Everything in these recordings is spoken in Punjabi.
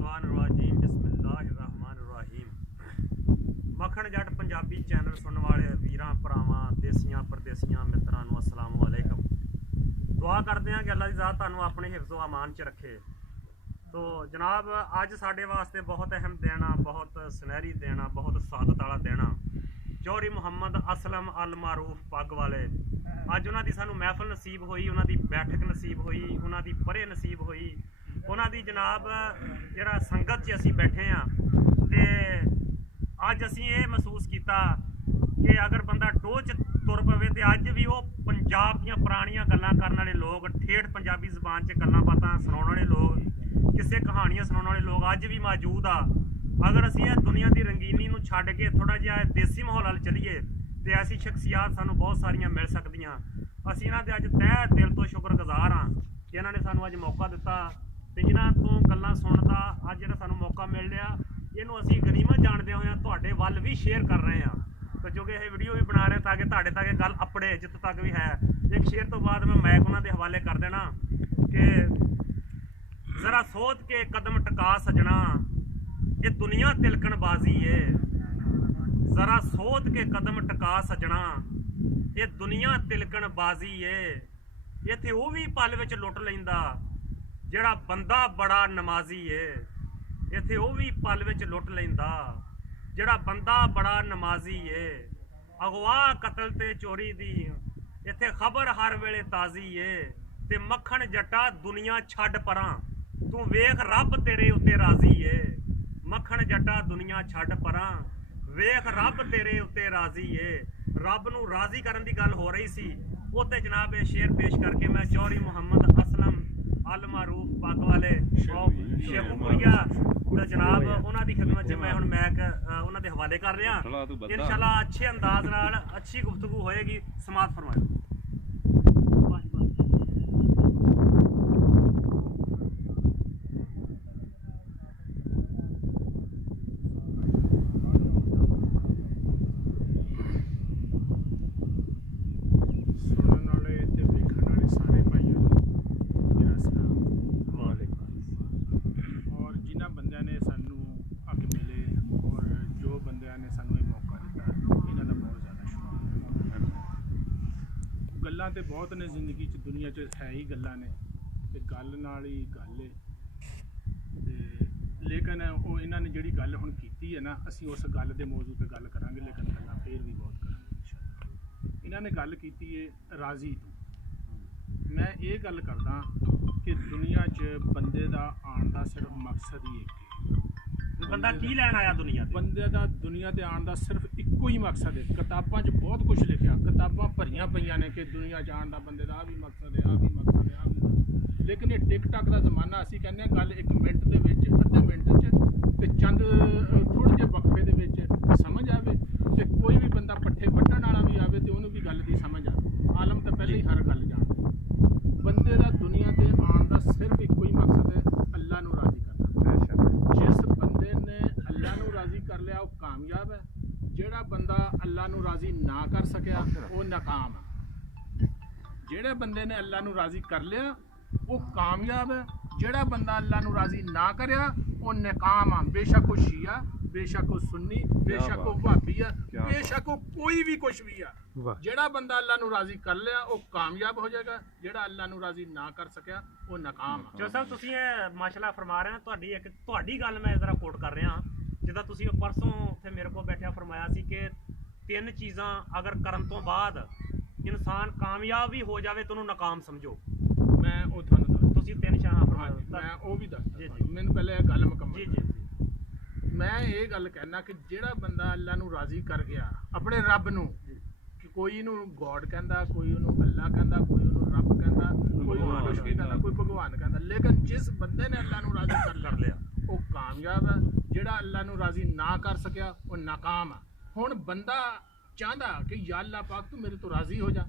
शैतानरजीम बिस्मिल्लाहिर्रहमानिर्रहीम। मक्खण जट पंजाबी चैनल सुनने वाले वीरां भरावां देसियां परदेसियां मित्रां नूं अस्सलाम वालेकुम। दुआ करते हैं कि अल्लाह दी ज़ात तुहानूं अपने हिफ्ज़ो अमान च रखे। तो जनाब अज साडे वास्ते बहुत अहम दिन आ, बहुत सुनहरी दिन आ, बहुत सादत वाला दिन आ। चौधरी मुहम्मद असलम अल मारूफ पग वाले अज उन्हां दी सानूं महफल नसीब होई, उन्हां दी बैठक नसीब होई, उन्हां दी परे नसीब होई। उन्हां दी जनाब जिहड़ा संगत च असीं बैठे हाँ ते अज असीं ये महसूस किया कि अगर बंदा टोह च तुर पवे तो अज भी वो पंजाब दियां पुरानियां गल्लां करन वाले लोग, ठेठ पंजाबी जबान च गल्लां बातां सुनाउण वाले लोग, किस्से कहानियां सुनाउण वाले लोग अज भी मौजूद आ। अगर असीं इह दुनिया की रंगीनी नूं छड्ड के थोड़ा जिहा देसी माहौल वल चलीए तो ऐसी शख्सियात सानूं बहुत सारियां मिल सकदियां। असीं इन्हां दे अज तह दिल तो शुक्रगुजार हाँ कि इन्हां ने सानूं अज मौका दिता ते इन्हां तो गल्लां सुणन दा अज जिहड़ा सानूं मौका मिल रिहा इहनूं असीं गनीमत जाणदे होए तुहाडे वल भी शेयर कर रहे हैं। तो जो कि यह वीडियो भी बना रहे हैं ताकि तुहाडे तक गल अपड़े जित्थों तक भी है। एक शेयर तो बाद मैं मैक उन्हां दे हवाले कर देना कि जरा सोच के कदम टका सजना ये दुनिया तिलकन बाजी है। जरा सोच के कदम टका सजना ये दुनिया तिलकन बाजी है। इत्थे वो भी पल विच लुट लैंदा जिहड़ा बंदा बड़ा नमाजी है। इत्थे वो भी पल विच लुट लैंदा जिहड़ा बंदा बड़ा नमाजी है। अगवा कतल ते चोरी दी इत्थे खबर हर वेले ताज़ी है। ते मक्खण जट्टा दुनिया छड्ड परां तू वेख रब तेरे उत्ते राजी है। मक्खण जट्टा दुनिया छड्ड परां वेख रब तेरे उत्ते राजी है। रब नूं राजी करन दी गल हो रही सी उत्ते जनाब ये शेर पेश करके मैं चौधरी मुहम्मद असलम अल मारूफ पग वाले शेखुपुरिया तो जनाब उन्हां दी खिदमत च मैं हुण मैक उन्हां दे हवाले कर रहा। इंशाअल्लाह अच्छे अंदाज नाल अच्छी गुफ्तगू होएगी। समात फरमाओ। गल्लां तो बहुत ने जिंदगी च दुनिया च है ही गल्लां ने ते गल नाल ही गल है ते लेकिन वो इन्हां ने जिहड़ी गल हुण कीती है ना असीं उस गल दे मौजू ते गल करांगे लेकिन गल्लां फिर भी बहुत करांगे इंशाअल्लाह। इन्हां ने गल कीती है राजी तो मैं ये गल करदा कि दुनिया च बंदे दा आण दा सिर्फ मकसद ही एक है। बंदा की लैन आया दुनिया ते? बंदे दा दुनिया ते आण दा सिर्फ इक्को ही मकसद है। किताबां च बहुत कुछ लिखिया, किताबां भरियां पईयां ने कि दुनिया च आण दा बंदे दा भी मकसद है, आ भी मकसद है, आ भी मकसद। लेकिन ये टिक टक दा जमाना असीं कहने गल एक मिनट दे विच अद्धे मिनट च ते चंद थोड़े जे वक्फे दे विच समझ आवे ते कोई भी बंदा पट्ठे वड्ढण वाला भी आवे ते उहनूं भी गल दी समझ आवे। आलम तो पहले ही हर गल जाणदा। बंदे दा दुनिया ते आण दा सिर्फ इक्को ही मकसद है अल्लाह नूं राजी करना। जिस बंदे ने अल्लाह नूं राजी कर लिया वो कामयाब है। जिहड़ा बंदा अल्लाह नूं राजी ना कर सकिया वो नाकाम है। जिहड़े बंदे ने अल्लाह नूं राजी कर लिया वो कामयाब है। जिहड़ा बंदा अल्लाह नूं राजी ना करिया वो नाकाम है। बेशक वो शिया, बेशक वो सुन्नी, बेशक वो भाबी है, बेशक वो कोई भी कुछ भी है। जिहड़ा बंदा अल्लाह नूं राजी कर लिया वो कामयाब हो जाएगा। जिहड़ा अल्लाह नूं राजी ना कर सकिया वो नाकाम है। जो साहब तुसीं माशाअल्लाह फरमा रहे हैं तुहाडी एक तुहाडी गल मैं जरा कोट कर रहा जिद्दां तुसीं परसों उत्थे मेरे को बैठिया फरमाया सी कि 3 चीज़ां अगर करन तो बाद इंसान कामयाब भी हो जाए तो उन्होंने नाकाम समझो। मैं वो तुहानूं तुसीं 3 शाह फरमाया मैं वो भी दस जी जी मैनूं पहले ये गल मुकम्मल जी जी जी मैं ये गल कहना कि जिहड़ा बंदा अल्लाह नूं राजी कर गया अपने रब नूं कि कोई इहनूं गॉड कहंदा, कोई उहनूं अल्लाह कहंदा, कोई उहनूं रब कहंदा, कोई उहनूं कुछ भी कहंदा, कोई भगवान कहंदा। लेकिन जिस बंदे ने अल्लाह नूं राजी कर लिया वो कामयाब है। जिहड़ा अल्लाह नूं राजी ना कर सकिया वो नाकाम है। हुण बंदा चाहता कि या अल्लाह पाक तू मेरे तो राजी हो जा।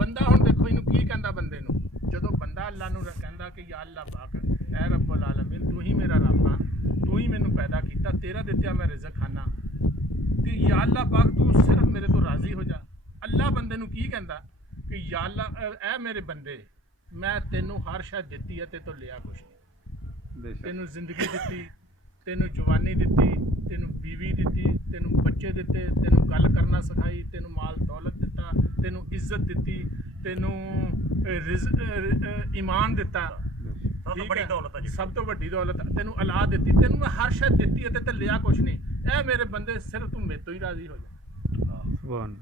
बंदा हुण देखो इनू की कहंदा बंदे नूं जदों बंदा अल्लाह नूं कहंदा कि या अल्लाह पाक ऐ रब्बुल आलमीन तू ही मेरा रब आ, तू ही मैनू पैदा किया, तेरा दित्या मैं रिज़्क खाना ते या अल्लाह पाक तू सिर्फ मेरे तो राजी हो जा। अल्लाह बंदे नूं की कहंदा कि या अल्लाह ऐ मेरे बंदे मैं तेनों हर शय दित्ती है ते तो लिया कुछ नहीं। ਤੈਨੂੰ ਜ਼ਿੰਦਗੀ ਦਿੱਤੀ, ਤੈਨੂੰ ਜਵਾਨੀ ਦਿੱਤੀ, ਤੈਨੂੰ ਬੀਵੀ ਦਿੱਤੀ, ਤੈਨੂੰ ਬੱਚੇ ਦਿੱਤੇ, ਤੈਨੂੰ ਗੱਲ ਕਰਨਾ ਸਿਖਾਈ, ਤੈਨੂੰ ਮਾਲ ਦੌਲਤ ਦਿੱਤਾ, ਤੈਨੂੰ ਇੱਜ਼ਤ ਦਿੱਤੀ, ਤੈਨੂੰ ਈਮਾਨ ਦਿੱਤਾ। ਸਭ ਤੋਂ ਬੜੀ ਦੌਲਤ ਹੈ ਜੀ। ਸਭ ਤੋਂ ਵੱਡੀ ਦੌਲਤ ਤੈਨੂੰ ਔਲਾਦ ਦਿੱਤੀ, ਤੈਨੂੰ ਮੈਂ ਹਰ ਸ਼ੈ ਦਿੱਤੀ ਅਤੇ ਤੇ ਲਿਆ ਕੁਛ ਨਹੀਂ। ਇਹ ਮੇਰੇ ਬੰਦੇ ਸਿਰਫ ਤੂੰ ਮੇਰੇ ਤੋਂ ਹੀ ਰਾਜ਼ੀ ਹੋ ਜਾ। ਸੁਭਾਨ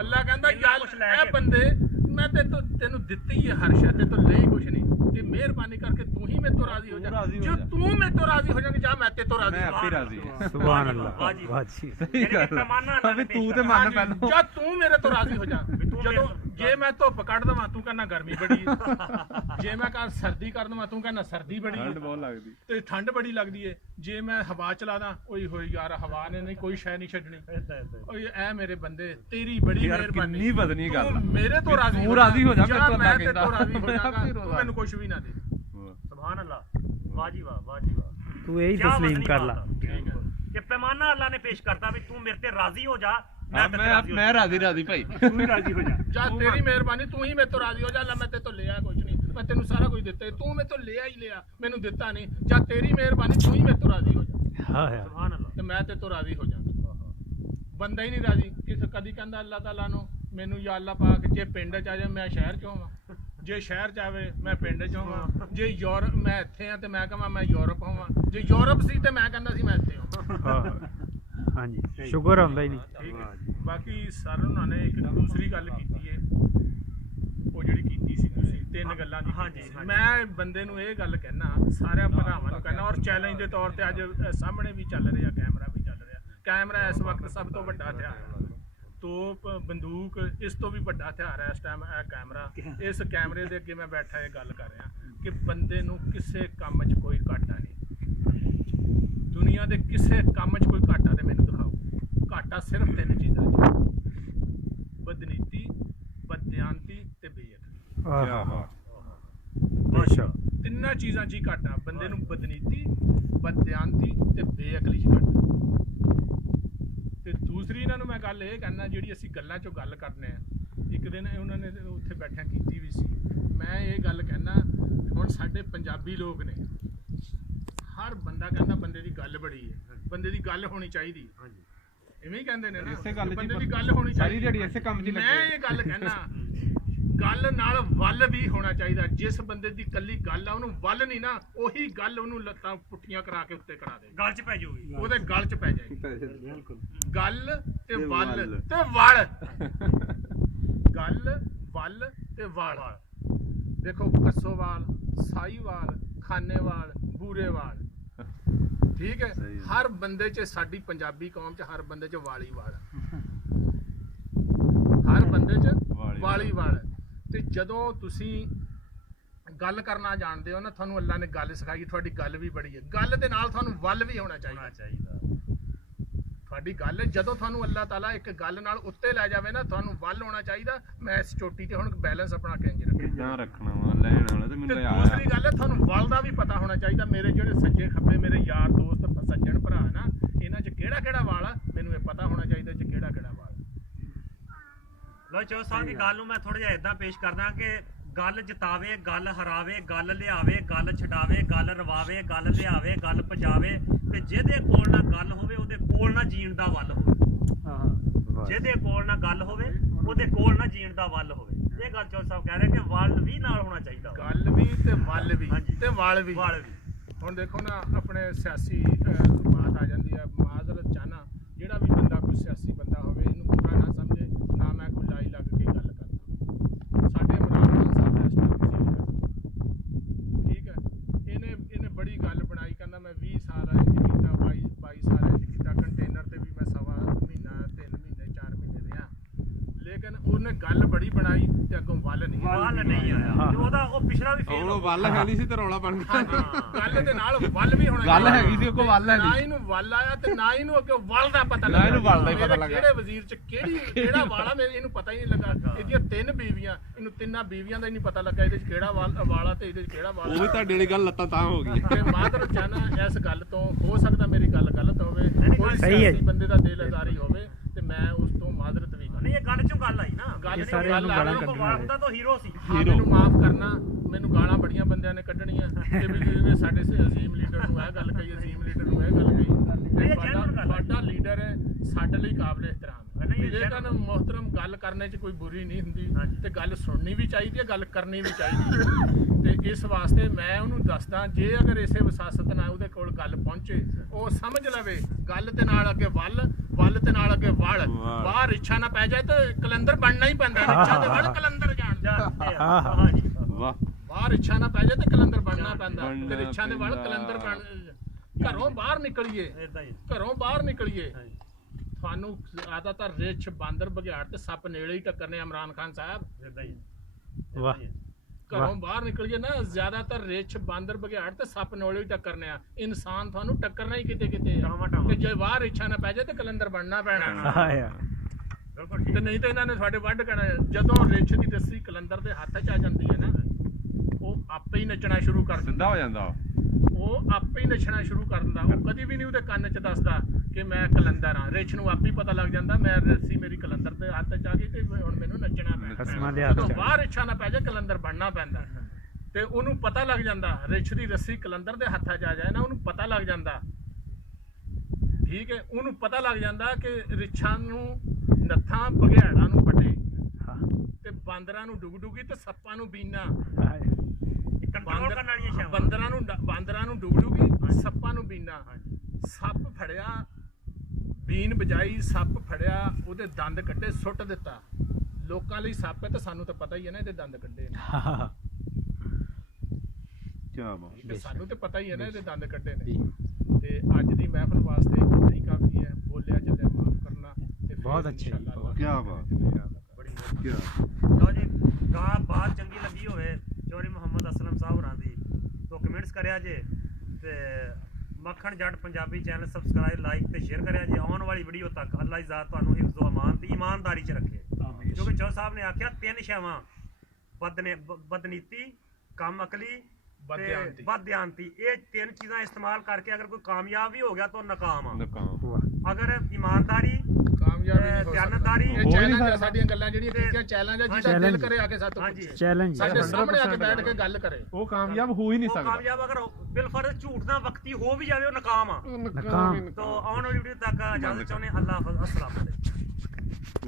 ਅੱਲਾ ਕਹਿੰਦਾ ਇੰਨਾ ਯਾਰ ਕੁਛ ਲੈ ਇਹ ਕੇ ਬੰਦੇ ਮੈਂ ਤੈਨੂੰ ਦਿੱਤੀ ਹੀ ਹੈ ਹਰ ਸ਼ੈ, ਤੇ ਤੋਂ ਲਈ ਕੁਛ ਨਹੀਂ, ਤੇ ਮਿਹਰਬਾਨੀ ਕਰਕੇ ਤੂੰ ਹੀ ਮੇਰੇ ਤੋਂ ਰਾਜ਼ੀ ਹੋ ਜਾ। ਜੇ ਤੂੰ ਮੇਰੇ ਤੋਂ ਰਾਜ਼ੀ ਹੋ ਜਾਏਂਗੀ ਜਾਂ ਮੈਂ ਤੇ ਤੋਂ ਰਾਜ਼ੀ ਆਪੇ ਰਾਜ਼ੀ ਹਾਂ। ਸੁਭਾਨ ਅੱਲਾਹ ਵਾਹ ਜੀ। ਵਾਹ ਜੀ ਸਹੀ ਗੱਲ ਆ ਵੀ ਤੂੰ ਤੇ ਮੰਨ ਪਹਿਲਾਂ ਜਾਂ ਤੂੰ ਮੇਰੇ ਤੋਂ ਰਾਜ਼ੀ ਹੋ ਜਾ। ਜਦੋਂ ਜੇ ਮੈਂ ਧੁੱਪ ਕੱਢ ਦਵਾਂ ਤੂੰ ਕਹਿੰਦਾ ਗਰਮੀ ਬੜੀ ਹੈ, ਜੇ ਮੈਂ ਕਹਾਂ ਸਰਦੀ ਕਰ ਦਵਾਂ ਤੂੰ ਕਹਿੰਦਾ ਸਰਦੀ ਬੜੀ ਠੰਡ ਹੈ, ਬਹੁਤ ਲੱਗਦੀ। ਤੇ ਠੰਡ ਬੜੀ ਲੱਗਦੀ ਹੈ। ਜੇ ਮੈਂ ਹਵਾ ਚਲਾ ਦਾਂ ਓਏ ਹੋਏ ਯਾਰ ਹਵਾ ਨੇ ਨਹੀਂ ਕੋਈ ਸ਼ੈ ਨਹੀਂ ਛੱਡਣੀ। ਓਏ ਐ ਮੇਰੇ ਬੰਦੇ ਤੇਰੀ ਬੜੀ ਯਾਰ ਮਿਹਰਬਾਨੀ, ਕਿੰਨੀ ਬਦਨੀ ਗੱਲ ਆ। ਤੂੰ ਮੇਰੇ ਤੋਂ ਰਾਜ਼ੀ ਤੂੰ ਰਾਜ਼ੀ ਹੋ ਜਾ, ਜਾਂ ਮੇਰੇ ਤੋਂ ਮੈਂ ਅੱਲਾ ਤੇ ਤੋਂ ਰਾਜ਼ੀ ਹੋ ਕਹਿੰਦਾ। ਜਾਗਾ, ਤੂੰ ਮੈਨੂੰ ਕੁਛ ਵੀ ਨਾ ਦੇ। ਸੁਭਾਨ ਅੱਲਾਹ, ਵਾਹ ਜੀ ਵਾਹ, ਵਾਹ ਜੀ ਵਾਹ। ਤੂੰ ਇਹੀ ਕਿਆ ਤਸਲੀਮ ਵਜ਼ਨੀ ਕਰ ਲਾ। ਬਾਤ ਆ। ਠੀਕ ਹੈ। ਕਿ ਪੈਮਾਨਾ ਅੱਲਾਹ ਨੇ ਪੇਸ਼ ਕਰਤਾ ਵੀ ਤੂੰ ਮੇਰੇ ਤੇ ਰਾਜ਼ੀ ਹੋ ਜਾ, ਮੈਂ ਤੇਰੇ ਤੇ ਰਾਜ਼ੀ ਹੋ ਮੈਂ ਰਾਜ਼ੀ ਰਾਜ਼ੀ ਭਾਈ। ਤੂੰ ਹੀ ਰਾਜ਼ੀ ਹੋ ਜਾ। ਜਾਂ ਤੇਰੀ ਮਿਹਰਬਾਨੀ ਤੂੰ ਹੀ ਮੇਰੇ ਤੋਂ ਰਾਜ਼ੀ ਹੋ ਜਾ। ਲੈ ਮੈਂ ਤੇ ਤੋਂ ਲਿਆ ਕੁਛ ਨਹੀਂ, ਮੈਂ ਤੈਨੂੰ ਸਾਰਾ ਕੁਝ ਦਿੱਤਾ, ਤੂੰ ਮੇਰੇ ਤੋਂ ਲਿਆ ਹੀ ਲਿਆ, ਮੈਨੂੰ ਦਿੱਤਾ ਨਹੀਂ। ਜਾਂ ਤੇਰੀ ਮਿਹਰਬਾਨੀ ਤੂੰ ਹੀ ਮੇਰੇ ਤੋਂ ਰਾਜ਼ੀ ਹੋ ਜਾ, ਹਾਂ ਯਾਰ ਸੁਭਾਨ ਅੱਲਾਹ। ਤੇ ਮੈਂ ਤੇ ਤੋਂ ਰਾਜ਼ੀ ਹੋ ਜਾਵਾਂਗਾ। ਬੰਦਾ ਹੀ ਨਹੀਂ ਰਾਜ਼ੀ। ਕਦੀ ਕਹਿੰਦਾ ਅੱਲਾਹ ਤਾਲਾ ਨੂੰ ਮੈਨੂੰ ਯਾ ਅੱਲਾਹ ਪਾਕ ਜੇ ਪਿੰਡ ਚ ਆ ਜਾ ਮੈਂ ਸ਼ਹਿਰ ਚ ਹੋਵਾਂ, ਜੇ ਸ਼ਹਿਰ ਚ ਆਵੇ ਮੈਂ ਪਿੰਡ ਚ ਹੋਵਾਂ, ਜੇ ਯੂਰਪ ਮੈਂ ਇੱਥੇ ਆ ਤੇ ਮੈਂ ਕਹਾਂ ਮੈਂ ਯੂਰਪ ਹੋਵਾਂ, ਜੇ ਯੂਰਪ ਸੀ ਤੇ ਮੈਂ ਕਹਿੰਦਾ ਸੀ ਮੈਂ ਇੱਥੇ ਹੋਵਾਂ। ਹਾਂ ਹਾਂਜੀ ਸ਼ੁਕਰ ਹੁੰਦਾ ਹੀ ਨਹੀਂ। ਠੀਕ ਹੈ। ਬਾਕੀ ਸਰ ਉਹਨਾਂ ਨੇ ਇੱਕ ਦੂਸਰੀ ਗੱਲ ਕੀਤੀ ਹੈ, ਉਹ ਜਿਹੜੀ ਕੀਤੀ ਸੀ ਤੁਸੀਂ ਤਿੰਨ ਗੱਲਾਂ ਦੀ ਹਾਂਜੀ, ਕੀਤੀ ਸੀ। ਹਾਂਜੀ। ਮੈਂ ਬੰਦੇ ਨੂੰ ਇਹ ਗੱਲ ਕਹਿਣਾ, ਸਾਰਿਆਂ ਭਰਾਵਾਂ ਨੂੰ ਕਹਿਣਾ, ਔਰ ਚੈਲੰਜ ਦੇ ਤੌਰ ਤੇ ਅੱਜ ਸਾਹਮਣੇ ਵੀ ਚੱਲ ਰਿਹਾ, ਕੈਮਰਾ ਵੀ ਚੱਲ ਰਿਹਾ। ਕੈਮਰਾ ਇਸ ਵਕਤ ਸਭ ਤੋਂ ਵੱਡਾ ਹਥਿਆਰ ਹੈ। ਤੋਪ ਬੰਦੂਕ ਇਸ ਤੋਂ ਵੀ ਵੱਡਾ ਹਥਿਆਰ ਹੈ ਇਸ ਟਾਈਮ ਇਹ ਕੈਮਰਾ। ਇਸ ਕੈਮਰੇ ਦੇ ਅੱਗੇ ਮੈਂ ਬੈਠਾ ਇਹ ਗੱਲ ਕਰ ਰਿਹਾ ਕਿ ਬੰਦੇ ਨੂੰ ਕਿਸੇ ਕੰਮ 'ਚ ਕੋਈ ਘਾਟਾ ਨਹੀਂ। ਦੁਨੀਆ ਦੇ ਕਿਸੇ ਕੰਮ 'ਚ ਕੋਈ ਘਾਟਾ ਤੇ ਮੈਨੂੰ ਦਿਖਾਓ। ਘਾਟਾ ਸਿਰਫ ਤਿੰਨ ਚੀਜ਼ਾਂ 'ਚ: ਬਦਨੀਤੀ, ਬਦਦਿਆਨਤੀ ਤੇ ਬੇਅਦਬੀ। ਆਹਾ ਮਾਸ਼ਾ ਤਿੰਨਾਂ ਚੀਜ਼ਾਂ 'ਚ ਹੀ ਘਾਟਾ। ਬੰਦੇ ਨੂੰ ਬਦਨੀਤੀ, ਬਦਦਿਆਨਤੀ ਤੇ ਬੇਅਕਲੀ 'ਚ ਘਾਟਾ। ਤੇ ਦੂਸਰੀ ਇਹਨਾਂ ਨੂੰ ਮੈਂ ਗੱਲ ਇਹ ਕਹਿਣਾ, ਜਿਹੜੀ ਅਸੀਂ ਗੱਲਾਂ 'ਚੋਂ ਗੱਲ ਕਰਨੇ ਆ, ਇੱਕ ਦਿਨ ਉਹਨਾਂ ਨੇ ਉੱਥੇ ਬੈਠਿਆਂ ਕੀਤੀ ਵੀ ਸੀ। ਮੈਂ ਇਹ ਗੱਲ ਕਹਿਣਾ, ਹੁਣ ਸਾਡੇ ਪੰਜਾਬੀ ਲੋਕ ਨੇ, ਹਰ ਬੰਦਾ ਕਹਿੰਦਾ ਬੰਦੇ ਦੀ ਗੱਲ ਬੜੀ ਹੈ, ਬੰਦੇ ਦੀ ਗੱਲ ਹੋਣੀ ਚਾਹੀਦੀ ਹੈ। ਹਾਂਜੀ। ਇਵੇਂ ਹੀ ਕਹਿੰਦੇ ਨੇ ਨਾ, ਇਸੇ ਗੱਲ 'ਚ ਬੰਦੇ ਦੀ ਗੱਲ ਹੋਣੀ ਸਾਰੀ ਚਾਹੀਦੀ। ਦਿਹਾੜੀ ਇਸੇ ਕੰਮ 'ਚ ਹੀ ਮੈਂ ਲੱਗੇ। ਇਹ ਗੱਲ ਕਹਿਣਾ, ਗੱਲ ਨਾਲ ਵੱਲ ਵੀ ਹੋਣਾ ਚਾਹੀਦਾ। ਜਿਸ ਬੰਦੇ ਦੀ ਕੱਲੀ ਗੱਲ ਆ ਉਹਨੂੰ ਵੱਲ ਨਹੀਂ ਨਾ, ਉਹੀ ਗੱਲ ਉਹਨੂੰ ਲੱਤਾਂ ਪੁੱਠੀਆਂ ਕਰਾ ਕੇ ਉੱਤੇ ਕਰਾ ਦੇ, ਗੱਲ 'ਚ ਪੈ ਜਾਊਗੀ। ਉਹਦੇ ਗਲ 'ਚ ਪੈ ਜਾਏਗੀ। ਬਿਲਕੁਲ। ਗੱਲ ਤੇ ਵੱਲ ਤੇ ਵਲ। ਗੱਲ ਵੱਲ ਤੇ ਵਲ। ਦੇਖੋ ਕੱਸੋਵਾਲ, ਸਾਈਵਾਲ, ਖਾਨੇਵਾਲ, ਬੂਰੇਵਾਲ, ਠੀਕ ਹੈ। ਹਰ ਬੰਦੇ 'ਚ, ਸਾਡੀ ਪੰਜਾਬੀ ਕੌਮ 'ਚ ਹਰ ਬੰਦੇ 'ਚ ਵਾਲੀ ਵਾਲ ਹੈ। ਹਰ ਬੰਦੇ 'ਚ ਵਾਲੀ ਵਾਲ ਹੈ। ਤੇ ਜਦੋਂ ਤੁਸੀਂ ਗੱਲ ਕਰਨਾ ਜਾਣਦੇ ਹੋ ਨਾ, ਤੁਹਾਨੂੰ ਅੱਲਾ ਨੇ ਗੱਲ ਸਿਖਾਈ, ਤੁਹਾਡੀ ਗੱਲ ਵੀ ਬੜੀ ਹੈ। ਗੱਲ ਦੇ ਨਾਲ ਤੁਹਾਨੂੰ ਵੱਲ ਵੀ ਹੋਣਾ ਚਾਹੀਦਾ। ਤੁਹਾਡੀ ਗੱਲ ਜਦੋਂ ਤੁਹਾਨੂੰ ਅੱਲਾਹ ਤਾਲਾ ਇੱਕ ਗੱਲ ਨਾਲ ਉੱਤੇ ਲੈ ਜਾਵੇ ਨਾ, ਤੁਹਾਨੂੰ ਵੱਲ ਹੋਣਾ ਚਾਹੀਦਾ। ਮੈਂ ਇਸ ਚੋਟੀ ਤੇ ਹੁਣ ਬੈਲੈਂਸ ਆਪਣਾ ਕਿੰਜ ਰੱਖਾਂ। ਕਿੱਦਾਂ ਰੱਖਣਾ ਵਾ ਲੈਣ ਵਾਲਾ ਤੇ ਤੇ ਮੈਨੂੰ ਦੂਸਰੀ ਗੱਲ ਹੈ, ਤੁਹਾਨੂੰ ਵੱਲ ਦਾ ਵੀ ਪਤਾ ਹੋਣਾ ਚਾਹੀਦਾ। ਮੇਰੇ ਜਿਹੜੇ ਸੱਜੇ ਖੱਬੇ ਮੇਰੇ ਯਾਰ ਦੋਸਤ ਸੱਜਣ ਭਰਾ ਨਾ, ਇਹਨਾਂ 'ਚ ਕਿਹੜਾ ਵਾਲ ਆ, ਮੈਨੂੰ ਇਹ ਪਤਾ ਹੋਣਾ ਚਾਹੀਦਾ ਕਿ ਕਿਹੜਾ ਵਾਲ। ਲੋ ਚੋ ਸਾਹਿਬ ਦੀ ਗੱਲ ਨੂੰ ਮੈਂ ਥੋੜਾ ਜਿਹਾ ਇਦਾਂ ਪੇਸ਼ ਕਰਦਾ ਕਿ ਗੱਲ ਜਿਤਾਵੇ, ਗੱਲ ਹਰਾਵੇ, ਗੱਲ ਲਿਆਵੇ, ਗੱਲ ਛਡਾਵੇ, ਗੱਲ ਰਵਾਵੇ, ਗੱਲ ਲਿਆਵੇ, ਗੱਲ ਪਜਾਵੇ, ਤੇ ਜਿਹਦੇ ਕੋਲ ਨਾ ਗੱਲ ਹੋਵੇ ਉਹਦੇ ਕੋਲ ਨਾ ਜੀਣ ਦਾ ਵੱਲ ਹੋਵੇ। ਜਿਹਦੇ ਕੋਲ ਨਾ ਗੱਲ ਹੋਵੇ ਉਹਦੇ ਕੋਲ ਨਾ ਜੀਣ ਦਾ ਵੱਲ ਹੋਵੇ। ਇਹ ਗੱਲ ਚੋ ਸਾਹਿਬ ਕਹਿ ਰਹੇ ਕਿ ਵੱਲ ਵੀ ਨਾਲ ਹੋਣਾ ਚਾਹੀਦਾ। ਗੱਲ ਵੀ ਤੇ ਵੱਲ ਵੀ ਤੇ ਵਾਲ ਵੀ। ਵੱਲ ਵੀ। ਹੁਣ ਦੇਖੋ ਨਾ, ਆਪਣੇ ਸਿਆਸੀ ਬਾਤ ਆ ਜਾਂਦੀ ਹੈ। ਮਾਜ਼ਰਤ ਚਾਹਨਾ, ਜਿਹੜਾ ਵੀ ਬੰਦਾ ਕੋਈ ਸਿਆਸੀ ਬੰਦਾ ਹੋਵੇ, ਇਹਨੂੰ ਬੁਰਾ ਨਾ ਸਮਝੇ, ਨਾ ਮੈਂ ਕੋਈ ਲਾਈ ਲੱਗ ਕੇ ਗੱਲ ਕਰਦਾ। ਸਾਡੇ ਇਮਰਾਨ ਖਾਨ ਸਾਹਿਬ ਇਸ ਟਾਈਮ ਠੀਕ ਹੈ, ਇਹਨੇ ਬੜੀ ਗੱਲ ਬਣਾਈ, ਕਹਿੰਦਾ ਮੈਂ 20 ਸਾਲ ਇੰਜ ਕੀਤਾ, 22 ਸਾਲ ਇੰਜ ਕੀਤਾ, ਕੰਟੇਨਰ ਤੇ ਵੀ ਮੈਂ ਸਵਾ ਮਹੀਨਾ, 3 ਮਹੀਨੇ, 4 ਮਹੀਨੇ ਰਿਹਾ। ਲੇਕਿਨ ਉਹਨੇ ਗੱਲ ਬੜੀ ਬਣਾਈ ਤੇ ਅੱਗੋਂ ਵੱਲ ਨਹੀਂ ਆਇਆ। ਉਹਦਾ ਉਹ ਪਿਛਲਾ ਵੀ ਫੇਲ ਉਹ ਵੱਲ ਹੈ ਨਹੀਂ ਸੀ ਤੇ ਰੌਲਾ ਬਣ ਗਿਆ। ਗੱਲ ਦੇ ਨਾਲ ਵੱਲ ਵੀ ਹੋਣਾ ਗੱਲ ਹੈਗੀ ਸੀ, ਉਹ ਕੋਲ ਵੱਲ ਹੈ ਨਾ ਨਹੀਂ। ਇਹਨੂੰ ਵੱਲ ਆਇਆ ਤੇ ਨਾ ਇਹਨੂੰ ਅੱਗੇ ਵੱਲ ਦਾ ਪਤਾ ਨਾ ਇਹਨੂੰ ਵੱਲ ਦਾ ਹੀ ਪਤਾ ਮੇਰੇ ਲੱਗਾ। ਕਿਹੜੇ ਵਜ਼ੀਰ ਚ ਕਿਹੜਾ ਵਾਲਾ, ਮੇਰੇ ਇਹਨੂੰ ਪਤਾ ਹੀ ਨਹੀਂ ਲੱਗਾ। ਇਹਦੀਆਂ 3 ਬੀਵੀਆਂ, ਇਹਨੂੰ 3 ਬੀਵੀਆਂ ਦਾ ਹੀ ਨਹੀਂ ਪਤਾ ਲੱਗਾ ਇਹਦੇ ਚ ਕਿਹੜਾ ਵਾਲਾ ਤੇ ਇਹਦੇ ਚ ਕਿਹੜਾ ਵਾਲਾ। ਉਹ ਵੀ ਤੁਹਾਡੇ ਵਾਲੀ ਗੱਲ ਲੱਤਾਂ ਤਾਂ ਹੋ ਗਈ। ਤੇ ਮਾਦਰ ਚਾਹਨਾ ਇਸ ਗੱਲ ਤੋਂ, ਹੋ ਸਕਦਾ ਮੇਰੀ ਗੱਲ ਗਲਤ ਹੋਵੇ, ਕੋਈ ਸਹੀ ਹੈ। ਸਿਆਸੀ ਬੰਦੇ ਦਾ ਦਿਲ ਆਜ਼ਾਰੀ ਹੋਵੇ, ਤੇ ਮੈਂ ਉਸ ਤੋਂ ਮਾਜ਼ਰਤ ਵੀ ਕਰਦਾ। ਨਹੀਂ ਇਹ ਗੱਲ ਚੋਂ ਗੱਲ ਆਈ ਨਾ ਗੱਲ ਜਿਹੜੀ ਸਾਰਿਆਂ ਨੂੰ ਗੱਲ ਗਾਲਾਂ ਆ, ਕੱਢਣ ਭਗਵਾਨ ਦਾ ਤਾਂ ਹੀਰੋ ਸੀ ਹਾਂ, ਮੈਨੂੰ ਮਾਫ ਕਰਨਾ, ਮੈਨੂੰ ਗਾਲਾਂ ਬੜੀਆਂ ਬੰਦਿਆਂ ਨੇ ਕੱਢਣੀਆਂ ਤੇ ਵੀ ਜਿਵੇਂ ਸਾਡੇ ਅਜ਼ੀਮ ਲੀਡਰ ਨੂੰ ਇਹ ਗੱਲ ਕਹੀ, ਅਜ਼ੀਮ ਲੀਡਰ ਨੂੰ ਇਹ ਗੱਲ ਕਹੀ ਇਹ ਤੇ genuine ਗੱਲ ਹੈ। ਤੁਹਾਡਾ ਲੀਡਰ ਹੈ, ਸਾਡੇ ਲਈ ਕਾਬਿਲ ਇਹਤਰਾਮ ਹੈ। ਨਹੀਂ, ਇਹ ਲੇਕਿਨ ਮੁਹਤਰਮ ਗੱਲ ਕਰਨੇ 'ਚ ਕੋਈ ਬੁਰੀ ਨਹੀਂ ਹੁੰਦੀ ਹਾਂਜੀ। ਤੇ ਗੱਲ ਸੁਣਨੀ ਵੀ ਚਾਹੀਦੀ ਹੈ, ਗੱਲ ਕਰਨੀ ਵੀ ਚਾਹੀਦੀ ਹੈ ਤੇ ਇਸ ਵਾਸਤੇ ਮੈਂ ਉਹਨੂੰ ਦੱਸਦਾ, ਜੇ ਅਗਰ ਇਸੇ ਵਿਸਾਸਤ ਨਾਲ ਉਹਦੇ ਕੋਲ ਗੱਲ ਪਹੁੰਚੇ, ਉਹ ਸਮਝ ਲਵੇ ਗੱਲ ਤੇ ਨਾਲ ਅੱਗੇ ਵੱਲ ਤੇ ਨਾਲ ਅੱਗੇ ਵਲ, ਬਾਹਰ ਇੱਛਾ ਨਾ ਪੈ ਜਾਏ ਤੇ ਕਲੰਦਰ ਬਣਨਾ ਹੀ ਪੈਂਦਾ, ਇੱਛਾ ਤੇ ਵਲ ਕਲੰਦਰ ਜਾਣ ਜਾਣਦੇ ਆ ਹਾਂ, ਹਾਂ। ਹਾਂਜੀ ਵਾਹ ਬਾਹਰ ਇੱਛਾ ਨਾ ਪੈ ਜਾਏ ਤੇ ਕਲੰਦਰ ਬਣਨਾ ਪੈਂਦਾ, ਬਣਨਾ ਤੇ ਇੱਛਾ ਦੇ ਵਲ ਪੈਂਦਾ। ਕਲੰਦਰ ਬਣ, ਘਰੋਂ ਬਾਹਰ ਨਿਕਲੀਏ, ਇਦਾਂ ਹੀ ਘਰੋਂ ਬਾਹਰ ਨਿਕਲੀਏ। ਹਾਂਜੀ ਤੁਹਾਨੂੰ ਜ਼ਿਆਦਾਤਰ ਰਿੱਛ, ਬਾਂਦਰ, ਬਘਿਆੜ ਤੇ ਸੱਪ ਨੇੜੇ ਹੀ ਟੱਕਰਨੇ। ਇਮਰਾਨ ਖਾਨ ਸਾਹਿਬ ਇਦਾਂ ਹੀ ਵਾਹ। ਘਰੋਂ ਬਾਹਰ ਨਿਕਲੀਏ ਨਾ, ਜ਼ਿਆਦਾਤਰ ਰਿੱਛ, ਬਾਂਦਰ, ਬਘਿਆੜ ਤੇ ਸੱਪ ਨੇੜੇ ਹੀ ਟੱਕਰਨੇ ਆ। ਇਨਸਾਨ ਤੁਹਾਨੂੰ ਟੱਕਰਨਾ ਹੀ ਕਿਤੇ ਕਿਤੇ ਆ। ਟਾਵਾਂ ਟਾਵਾਂ ਤੇ ਜੇ ਬਾਹਰ ਇੱਛਾ ਨਾ ਪੈ ਜਾਏ ਤੇ ਕਲੰਦਰ ਬਣਨਾ ਪੈਣਾ। ਹਾਂ ਯਾਰ ਬਿਲਕੁਲ ਠੀਕ ਤੇ ਨਹੀਂ ਤਾਂ ਇਹਨਾਂ ਨੇ ਸਾਡੇ ਵੱਢ ਕਰਨਾ। ਜਦੋਂ ਰਿੱਛ ਦੀ ਰੱਸੀ ਕਲੰਦਰ ਦੇ ਹੱਥ 'ਚ ਆ ਜਾਂਦੀ ਹੈ ਨਾ, ਉਹ ਆਪੇ ਹੀ ਨੱਚਣਾ ਸ਼ੁਰੂ ਕਰ ਦਿੰਦਾ। ਸਿੱਧਾ ਹੋ ਜਾਂਦਾ ਉਹ ਆਪੇ ਹੀ ਨੱਚਣਾ ਸ਼ੁਰੂ ਕਰ ਦਿੰਦਾ। ਉਹ ਕਦੀ ਵੀ ਨਹੀਂ ਉਹਦੇ ਕੰਨ 'ਚ ਦੱਸਦਾ ਕਿ ਮੈਂ ਕਲੰਦਰ ਹਾਂ। ਰਿੱਛ ਨੂੰ ਆਪੇ ਹੀ ਪਤਾ ਲੱਗ ਜਾਂਦਾ, ਮੈਂ ਰੱਸੀ ਮੇਰੀ ਕਲੰਦਰ ਦੇ ਹੱਥ 'ਚ ਆ ਗਈ ਤੇ ਹੁਣ ਮੈਨੂੰ ਨੱਚਣਾ ਖਸਮਾਂ ਦੇ ਪੈਣਾ। ਹੱਥ 'ਚ ਜਦੋਂ ਆ ਗਈ। ਬਾਹਰ ਇੱਛਾ ਨਾ ਪੈ ਜਾਏ, ਕਲੰਦਰ ਬਣਨਾ ਪੈਂਦਾ। ਤੇ ਉਹਨੂੰ ਪਤਾ ਲੱਗ ਜਾਂਦਾ, ਰਿੱਛ ਦੀ ਰੱਸੀ ਕਲੰਦਰ ਦੇ ਹੱਥਾਂ 'ਚ ਆ ਜਾਏ ਨਾ, ਉਹਨੂੰ ਪਤਾ ਲੱਗ ਜਾਂਦਾ, ਠੀਕ ਹੈ, ਉਹਨੂੰ ਪਤਾ ਲੱਗ ਜਾਂਦਾ ਕਿ ਰਿੱਛਾਂ ਨੂੰ ਨੱਥਾਂ, ਬਘਿਆੜਾਂ ਨੂੰ ਵੱਡੇ ਹਾਂ ਤੇ ਬਾਂਦਰਾਂ ਨੂੰ ਡੁਗਡੁਗੀ ਤੇ ਸੱਪਾਂ ਨੂੰ ਬੀਨਾ। ਹਾਂ ਕੰਟਰੋਲ ਕਰਨ ਵਾਲੀਆਂ ਸ਼ਾਵਾਂ ਬਾਂਦਰਾਂ ਨੂੰ ਡੁਗਡੁਗੀ, ਸੱਪਾਂ ਨੂੰ ਬੀਨਾ। ਸੱਪ ਫੜਿਆ, ਬੀਨ ਵਜਾਈ, ਸੱਪ ਫੜਿਆ, ਉਹਦੇ ਦੰਦ ਕੱਢੇ, ਸੁੱਟ ਦਿੱਤਾ। ਲੋਕਾਂ ਲਈ ਸੱਪ ਹੈ ਤੇ ਸਾਨੂੰ ਤਾਂ ਪਤਾ ਹੀ ਹੈ ਨਾ ਇਹਦੇ ਦੰਦ ਕੱਢੇ ਨੇ। ਹਾਂ ਕੀ ਬਾਤ ਤੇ ਸਾਨੂੰ ਤੇ ਪਤਾ ਹੀ ਹੈ ਨਾ ਇਹਦੇ ਦੰਦ ਕੱਢੇ ਨੇ। ਜੀ ਤੇ ਅੱਜ ਦੀ ਮਹਿਫਲ ਵਾਸਤੇ ਇੰਨਾ ਹੀ ਕਾਫੀ ਹੈ। ਬੋਲਿਆ ਚੱਲਿਆ ਮਾਫ ਕਰਨਾ ਤੇ ਫਿਰ ਬਹੁਤ ਅੱਛਾ ਜੀ, ਇੰਸ਼ਾਅੱਲਾ ਬਹੁਤ। ਕੀ ਬਾਤ ਬੜੀ ਕੀ ਲਓ ਜੀ ਗਾ ਬਾਤ ਚੰਗੀ ਲੱਗੀ ਹੋਵੇ ਚੌਧਰੀ ਮੁਹੰਮਦ ਅਸਲਮ ਸਾਹਿਬ ਹੋਰਾਂ ਦੀ ਤੋਂ ਕਮੈਂਟਸ ਕਰਿਆ ਜੇ ਤੇ ਮੱਖਣ ਜੱਟ ਪੰਜਾਬੀ ਚੈਨਲ ਸਬਸਕ੍ਰਾਈਬ, ਲਾਈਕ ਤੇ ਸ਼ੇਅਰ ਕਰਿਆ ਜੇ। ਆਉਣ ਵਾਲੀ ਵੀਡੀਓ ਤੱਕ ਅੱਲਾਹ ਦੀ ਜ਼ਾਤ ਤੁਹਾਨੂੰ ਹਿਫਜ਼ੋ ਅਮਾਨ ਤੇ ਇਮਾਨਦਾਰੀ 'ਚ ਰੱਖੇ। ਕਿਉਂਕਿ ਚੌਧਰੀ ਸਾਹਿਬ ਨੇ ਆਖਿਆ 3 ਸ਼ੈਵਾਂ ਬਦਨੀਤੀ, ਕੰਮ ਅਕਲੀ ਬਦਦਿਆਨਤੀ। ਬਦਦਿਆਨਤੀ। ਇਹ 3 ਚੀਜ਼ਾਂ ਇਸਤੇਮਾਲ ਕਰਕੇ ਅਗਰ ਕੋਈ ਕਾਮਯਾਬ ਵੀ ਹੋ ਗਿਆ ਤਾਂ ਨਾਕਾਮ ਆ। ਨਕਾਮ ਵਾਹ ਅਗਰ ਇਮਾਨਦਾਰੀ, ਕਾਮਯਾਬੀ ਨਹੀਂ ਹੋ ਦਿਆਨਤਦਾਰੀ, ਸਕਦੀ। ਇਹ ਚੈਲੰਜ ਆ, ਸਾਡੀਆਂ ਗੱਲਾਂ ਜਿਹੜੀਆਂ ਕੀਤੀਆਂ ਚੈਲੰਜ ਆ, ਜਿਹਦਾ ਦਿਲ ਕਰੇ ਆ ਕੇ ਸਾਡੇ ਤੋਂ ਹਾਂਜੀ। ਪੁੱਛੇ, ਚੈਲੰਜ ਸਾਡੇ ਸਾਹਮਣੇ ਆ ਕੇ ਬੈਠ ਕੇ ਗੱਲ ਕਰੇ। ਉਹ ਕਾਮਯਾਬ ਹੋ ਹੀ ਨਹੀਂ ਉਹ ਸਕਦਾ ਕਾਮਯਾਬ ਅਗਰ ਬਿਲਫਰਜ਼ ਝੂਠ ਦਾ ਵਕਤੀ ਹੋ ਵੀ ਜਾਵੇ ਉਹ ਨਾਕਾਮ ਆ। ਨਕਾਮ। तो आने वाली वीडियो तक इजाजत चाहते हैं। अल्लाह हाफ़िज़, अस्सलाम वालेकुम।